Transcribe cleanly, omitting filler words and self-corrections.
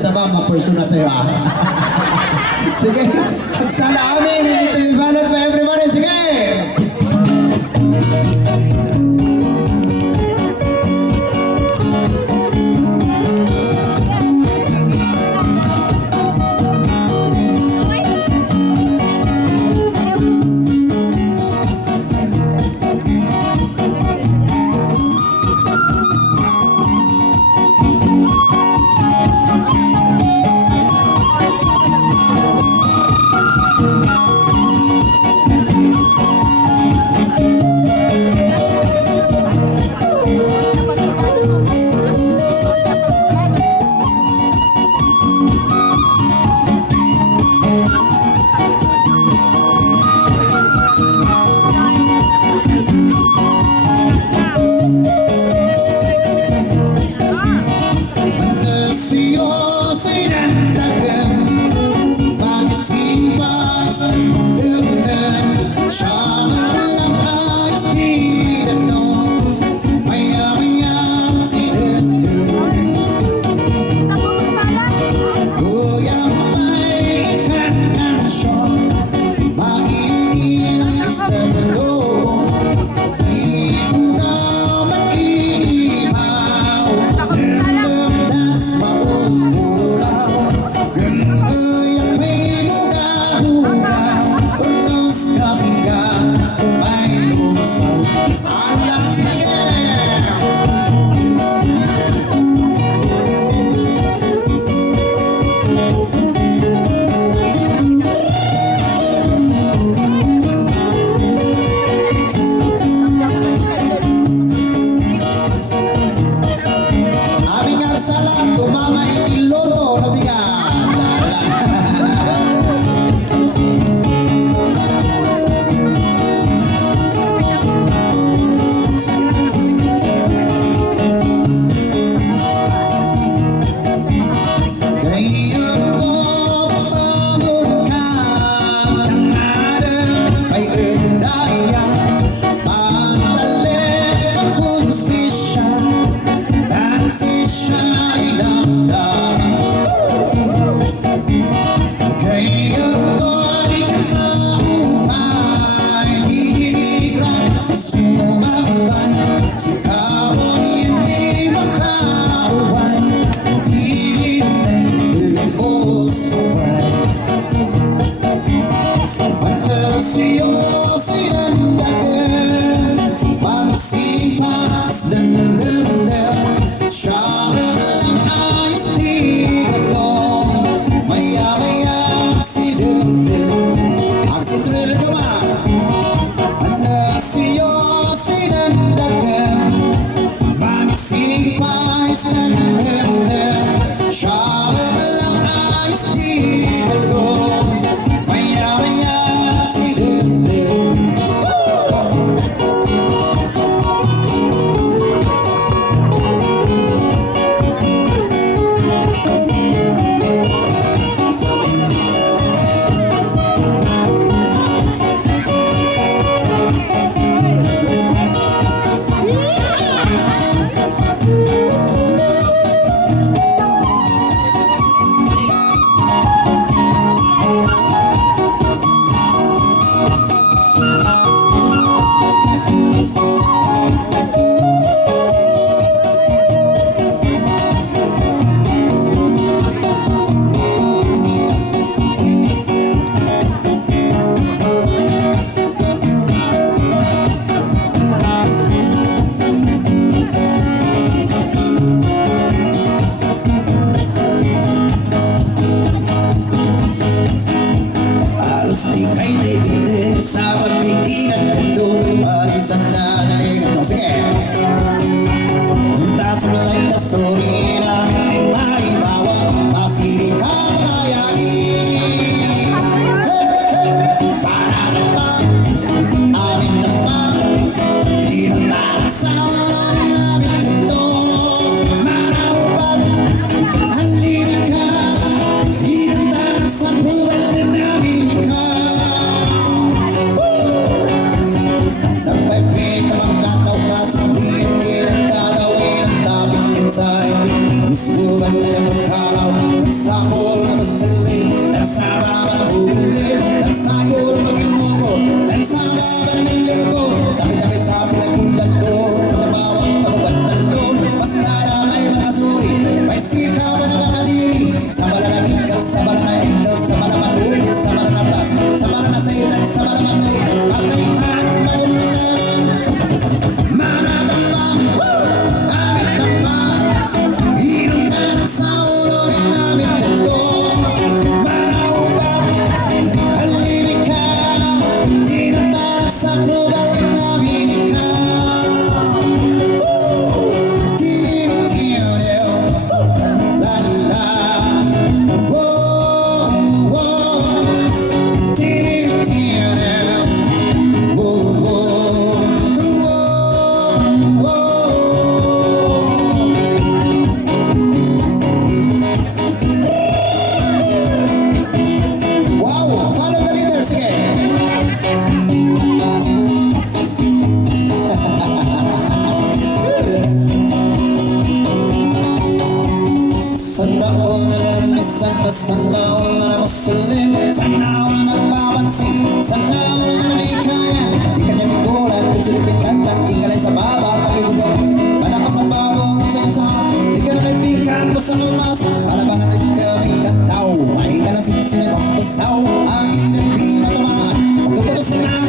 maganda ba? Ma-person na tayo Sige, pagsala amin. Hindi to be followed by everybody. Sige! Gustuhan na ng magkaraw ng sapol na masalit, ng sama na bumili, ng sapol mag-imogo, ng sama na milibo. Dami-dami sa pinagkulalo, namawang pagbatalon, basta na kayo makasuri, may sikaw na nakakadiri. Sama na na mingle, sama na na angle, sama na manubin, sama na na plus, sama na na satan, sama na manubin. Palaihan, mabunan, manatambang, amit tambang, hirong ka ng sa ulo rin namin tulong. Manaubang, halibig ka, hinundan sa global rin namin ikaw. Tiri-tiri-tiri, la-la, wow-wow. Tiri-tiri, wow-wow, wow-wow. Wow, follow the leader, sige. Sana all na namisana, sana all na Muslim, sana all na papansin, sana all na naikaya. Di ka niya migulan, pitsulipin kantang, ikalay sa baba, pakibugan. Anak ka sa babo, sa isa, di ka na naipikan ko sa lumas. Alaban na ikaw ng kataw, mahiga na sinisinip ang basaw, ang inang pinatamaan. Magtuputo sila